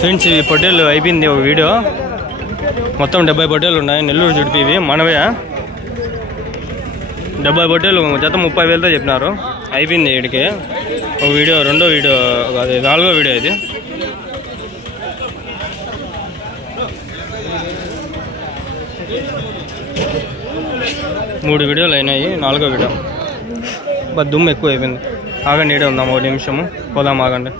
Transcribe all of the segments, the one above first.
Friends ఈ పొట్టేలు అయిపోయింది ఒక వీడియో. మొత్తం 70 పొట్టేలు ఉన్నాయి. నెల్లూరు జుడిపి ఇవి మనవే. 70 పొట్టేలు జత 30,000తో చెప్పినారు. అయిపోయింది వీడికి ఒక వీడియో. రెండో వీడియో అది 4వ వీడియో ఇది. మూడు వీడియోలు అయినాయి. 4వ వీడియో. దుమ్ము ఎక్కువ అయిపోయింది. ఆగండి, ఈడే ఉందాం 1 నిమిషము. పోదాం, ఆగండి.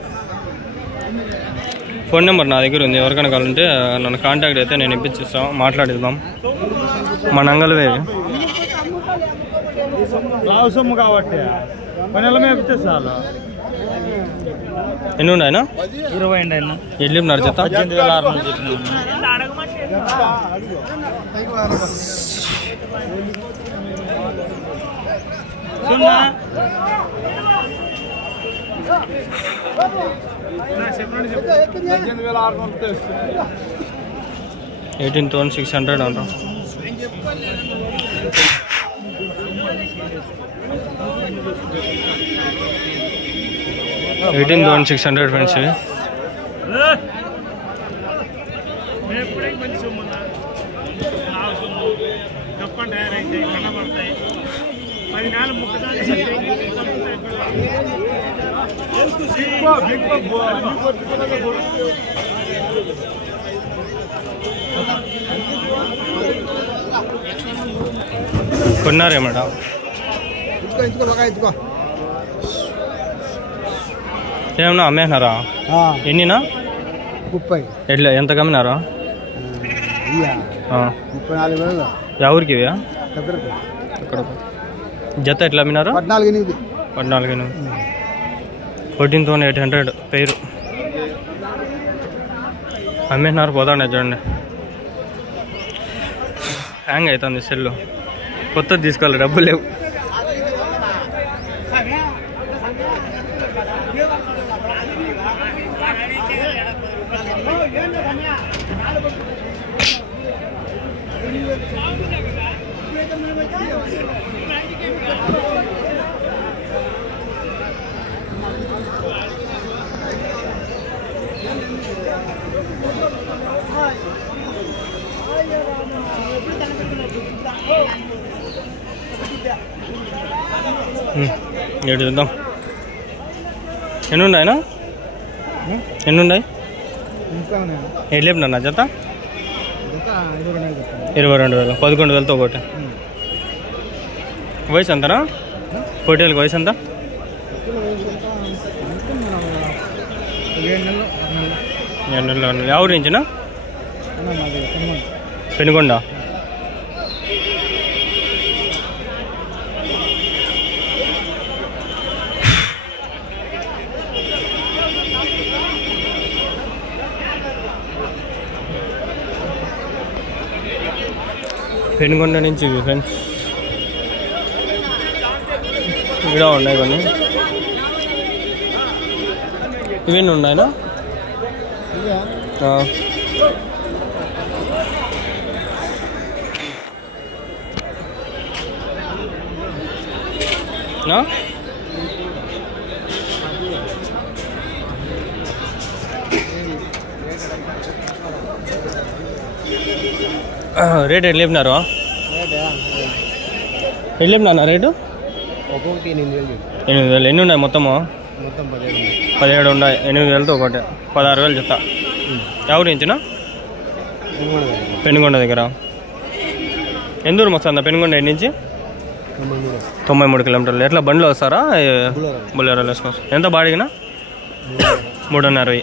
ఫోన్ నెంబర్ నా దగ్గర ఉంది. ఎవరికైనా కావాలంటే నన్ను కాంటాక్ట్ అయితే నేను ఇప్పించేస్తాం, మాట్లాడిద్దాం. మన అంగళవే కాబట్టి ఎన్ని ఉన్నాయన? 20 అండి. ఎడ్లు నడిచేత 18,600 అంట. $18,600 ఫ్రెండ్స్. కొన్నారే మేడం? ఏమన్నా అమ్మేసినారా? ఎన్నినా? 30. ఎట్లా ఎంత కమ్మినారా? 34,000. ఎవరికి ఇక్కడ జత ఎట్లా అమ్మినారు? 14,800. 14,800 పేరు అమ్మేసినారు. పోతాండే చూడండి. హ్యాంగ్ అవుతుంది సెల్లు. కొత్తది తీసుకోవాలి, డబ్బులు లేవు. ఏడు చూద్దాం. ఎన్ని ఉన్నాయనా? ఎన్ని ఉన్నాయి? ఎటు లేపినా నా జత? 22,000. 11,000తో ఒకటి. వయసు ఎంతనా పొట్టేళ్ళకి? వయసు ఎంత? 7 నెలలు. ఎవరి నుంచినా? పెనుకొండ. పెనుకొండ నుంచి ఫ్రెండ్స్. ఇక్కడ ఉన్నాయి కొన్ని. ఇవన్నీ ఉన్నాయనా? రేట్ ఎట్లా చెప్పినారు? ఎట్లా చెప్పినా రేటు? 8,000. ఎన్ని ఉన్నాయి మొత్తము? 17 ఉన్నాయి. 8,000తో ఒకటి. 16,000 చెప్తా. ఎవరి నుంచినా? పెనుకొండ దగ్గర. ఎంత దూరం వస్తుందా పెనుకొండ నుంచి? 93 కిలోమీటర్లు. ఎట్లా బండిలో వస్తారా? బుల్లెరోలో వేసుకోవచ్చు. ఎంత బాడిగినా? 3,60.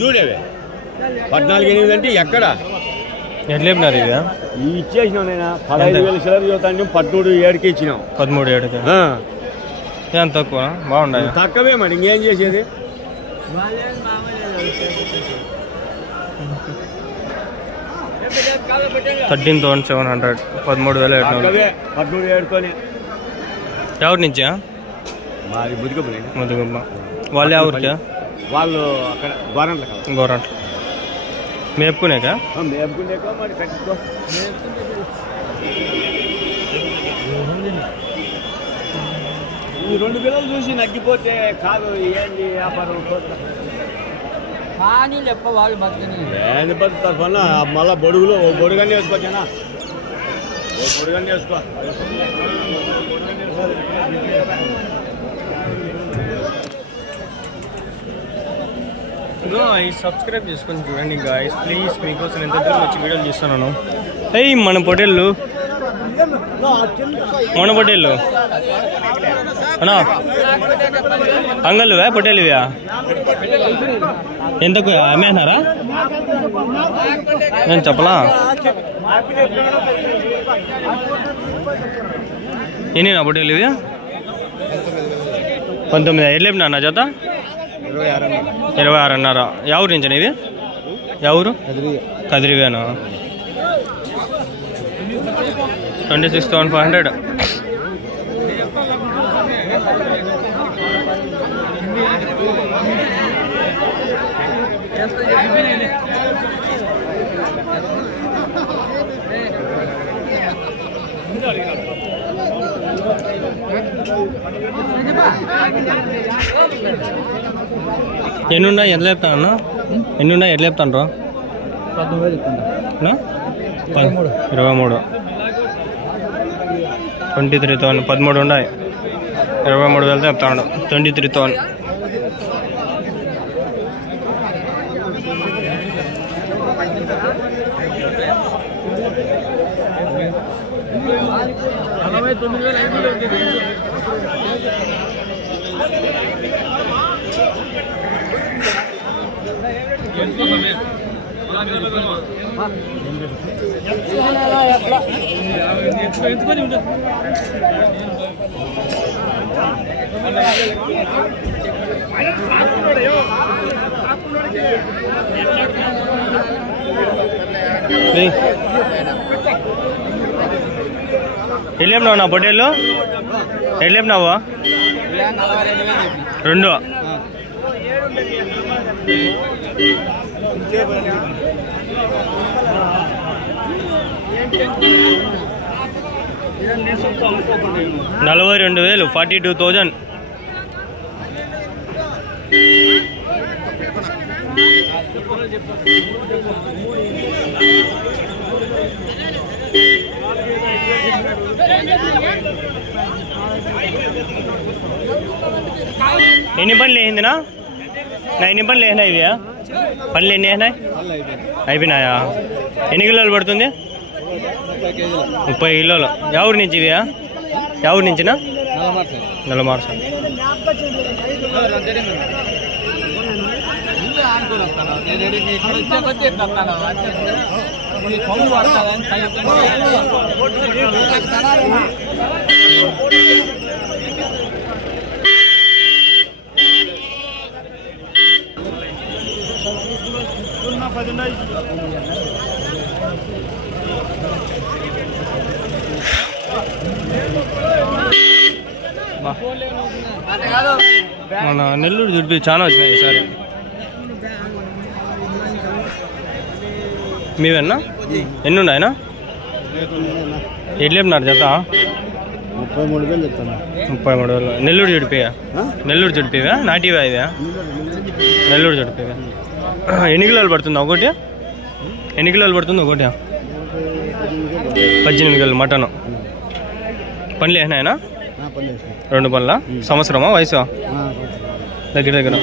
చూడేవే 14,800 అంటే ఎక్కడ ఎట్లా చెప్పినారు? ఇది ఇచ్చేసినాం. నేను 15,000 సిలర్ చూస్తాను. 13,700కి ఇచ్చినాం. 13,700. ఎంత తక్కువ? బాగుండాలి. తక్కువే మరి ఇంకేం చేసేది. 13,700 13,700 13,700 ఎవరి నుంచా మాది ముదుగుమ్మ వాళ్ళు ఎవరికా వాళ్ళు అక్కడ గోరంట్ల మేపుకునేకా మేపుకునే మరి కట్టుకో ఈ 2 పిల్లలు చూసి నగ్గిపోతే కాదు ఏంటి వ్యాపారం కానీ లెప్ప వాళ్ళు బతుకుని ఏంది బతుకుతారు పన్న మళ్ళా బొడుగులో ఓ బొడుగని వేసుకోవచ్చానా ఓ బొడుగని వేసుకో సబ్స్క్రైబ్ చేసుకొని చూడండి గాయస్ ప్లీజ్. మీకోసం ఎంత దూరం వచ్చి వీడియోలు తీస్తున్నాను. ఏయ్ మన పొటేళ్ళు అన్నా అంగల్వా పొటేలువా ఎంతకు అమ్మేనారా నేను చెప్పలా ఎన్ని నా పొటేలు ఇవి 19 ఎట్లేపు నా జత 26.5. ఎవరు నుంచి ఇది ఎవరు కదిరివేనా 26,500. ఎన్నున్నాయి ఎట్లా చెప్తాను అన్న ఎన్నున్నాయి ఎట్లా చెప్తాను రా 23 23,000 13 ఉన్నాయి 23,000 చెప్తాను 23,000. ఎట్లేపినావు నా పొట్టేళ్ళు ఎట్లేపినావు 2 42,000 42,000. ఎన్ని పనులు వేసిందినా ఎన్ని పనులు వేసినాయి ఇవి పనులు ఎన్ని వేసినాయి అయిపోయినాయా? ఎన్ని కిలోలు పడుతుంది? 30 కిలోలు. ఎవరి నుంచి ఇవి ఎవరి నుంచినా? నల్లమార్స. మన నెల్లూరు జుడిపి చాలా వచ్చినాయి ఈసారి. మీవేనా? ఎన్ని ఉన్నాయనా? ఎట్లేపున్నారు జత? 33,000 చెప్తాను. 33,000. నెల్లూరు జుడిపివా? నెల్లూరు జుడిపివా నాటివా ఇవా? నెల్లూరు జుడిపివా. ఎన్ని కిలోలు పడుతుంది ఒకటి? ఎన్ని కిలోలు పడుతుంది ఒకటి? 18 కిలోలు మటను. పనులు వేసినాయనా? 2 పనుల. సంవత్సరమా వయసు? దగ్గర దగ్గర.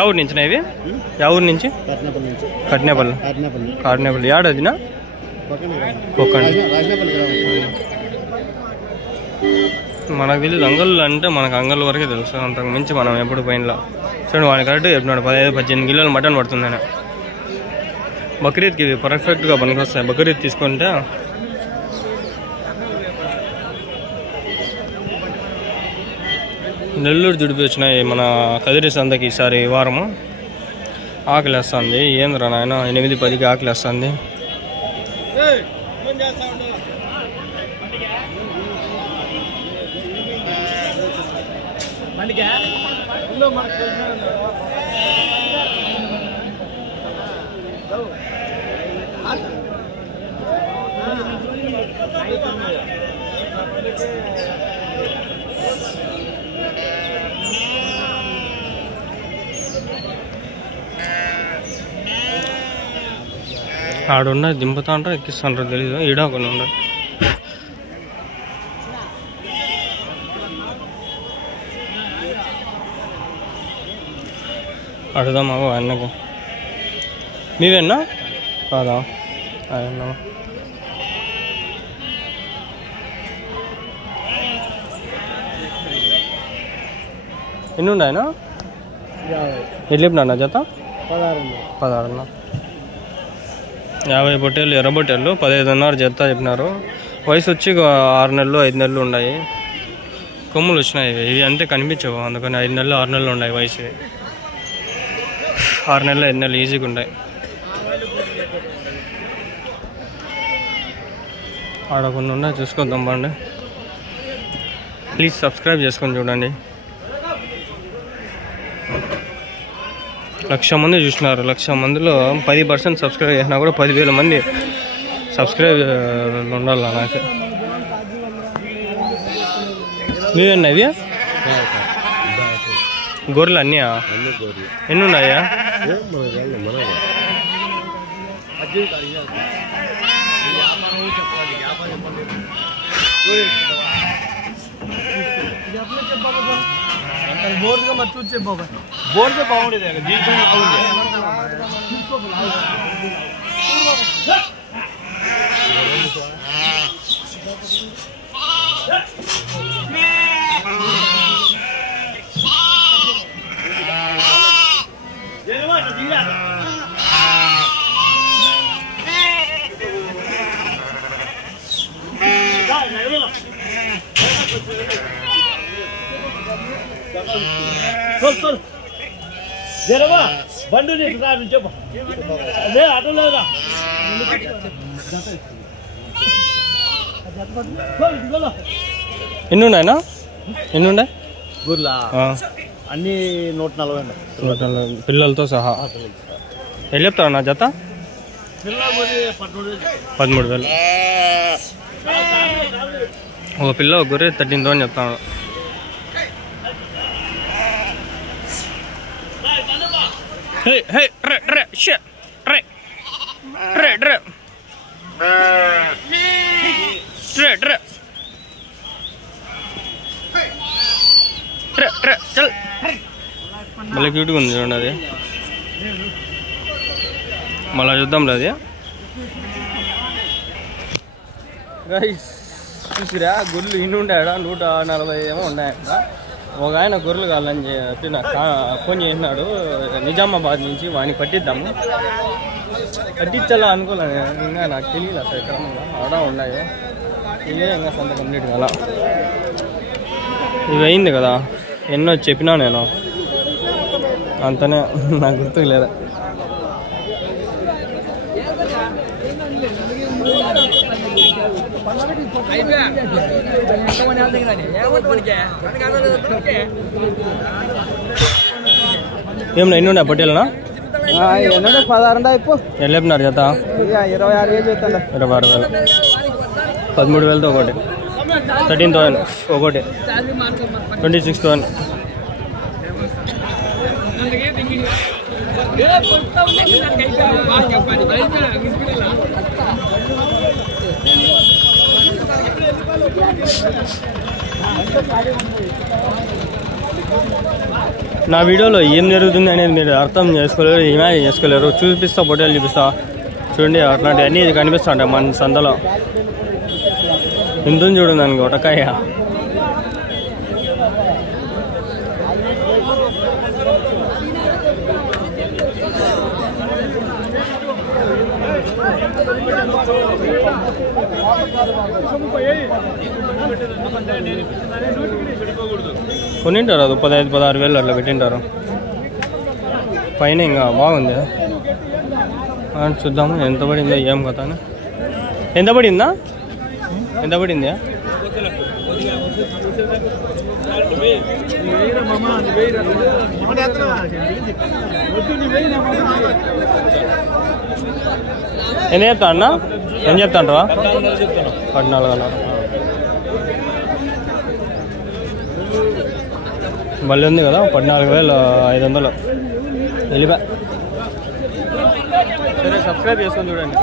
ఎవరి నుంచి ఇవి? ఎవరి నుంచి? కట్నేపల్లి. కాటినేపల్లి ఏడాదినా? మనకు తెలియదు అంగళ్ళు అంటే మనకు అంగళ్ళ వరకే తెలుసు, అంతకు మించి మనం ఎప్పుడు పోయినలో. చూడండి వాడిని కరెక్ట్ చెప్పినాడు 15-18 కిలోలు మటన్ పడుతుంది ఆయన. బక్రీద్కి ఇవి పర్ఫెక్ట్గా పనికొస్తాయి. బక్రీద్ తీసుకుంటే నెల్లూరు జుడిపి వచ్చినాయి మన కదిరి సంతకి ఈసారి ఈ వారము. ఆకలి వేస్తుంది ఏంద్రా నాయన 8-10కి ఆకలి వేస్తుంది. ఆడున్న దింపుతా అంటారు ఎక్కిస్తుంటారు తెలీదు. ఈడా కొన్ని ఉండదు. అడుగుదామా అన్నకు. మీవేనా కాదా? అన్నా ఎన్ని ఉన్నాయన్నా? ఎట్లా చెప్పినా జత? 16. 50 పొట్టేళ్ళు ఎర్ర పొట్టేళ్ళు 15.5 జత చెప్పినారు. వయసు వచ్చి 6 నెలలు 5 నెలలు ఉన్నాయి. కొమ్ములు వచ్చినాయి ఇవి అంతే కనిపించవు, అందుకని 5 నెలలు 6 నెలలు ఉన్నాయి వయసు. 6 నెలలు 5 నెలలు ఈజీగా ఉంటాయి. ఆడ కొన్ని ఉన్నాయి చూసుకొద్దాం బాండి. ప్లీజ్ సబ్స్క్రైబ్ చేసుకొని చూడండి. 1,00,000 మంది చూసినారు. 1,00,000 మందిలో 10% సబ్స్క్రైబ్ చేసినా కూడా 10,000 మంది సబ్స్క్రైబ్ ఉండాలి నాకు. మీవన్నా ఇవి గొర్రెలు అన్నీయా? ఎన్ని ఉన్నాయా? బోర్డుగా మరి చూసి బాబా బోర్డుగా బాగుండేది జీవితం బాగుంది. జరవా బండు చెప్పు అదే అటు లేదా ఎన్ని ఉన్నాయన్నా? ఎన్ని ఉన్నాయి గుర్లా? అన్ని 140 పిల్లలతో సహా. ఎట్లా చెప్తావు నా జత? 13,000. ఒక పిల్ల ఒక గొర్రె 13,000 చెప్తాను. మళ్ళీ క్యూట్గా ఉంది చూడండి అది. మళ్ళీ చూద్దాంలే అది. చూసిరా గొర్రెలు ఇన్ని ఉండాడా? 140 ఏమో ఉన్నాయంట. ఒక ఆయన గొర్రెలు కావాలని చెప్పి నాకు ఫోన్ చేసినాడు నిజామాబాద్ నుంచి. వాడిని పట్టిద్దాము. పట్టించాలా అనుకోలేను ఇంకా, నాకు తెలియదు అసలు ఎక్కడ ఆడ ఉన్నాయి. ఇవే ఇంకా సొంత కంప్లీట్ కాల. ఇవి అయింది కదా, ఎన్నో చెప్పినా నేను అంతనే, నాకు గుర్తుకు లేదా. ఏమన్నా ఎన్ని ఉన్నాయి పొట్టేలనా? 16 అయిపో. ఎట్లా చెప్పినారు జత? 26,000 చెప్తాను. 26,000. 13,000తో ఒకటి, 13,000 ఒకటి, 26,000. నా వీడియోలో ఏం జరుగుతుంది అనేది మీరు అర్థం చేసుకోలేరు, ఇమాజిన్ చేసుకోలేరు. చూపిస్తా, పొట్టేలు చూపిస్తా చూడండి. అట్లాంటివి అన్నీ కనిపిస్తా ఉంటాయి మన సంతలో. ఎంత చూడండి దానికి ఒకటకాయ. కొనింటారు అది 15-16 వేలు అట్లా పెట్టింటారు. పైన ఇంకా బాగుంది. చూద్దాము ఎంత పడిందో ఏం కథ అని. ఎంత పడిందా? ఎంత పడింది? ఎంత చెప్తా అన్న? ఏం చెప్తాంటావా? 14,000. మళ్ళీ ఉంది కదా 14,500 వెళ్ళిపా. సరే సబ్స్క్రైబ్ చేసుకొని చూడండి.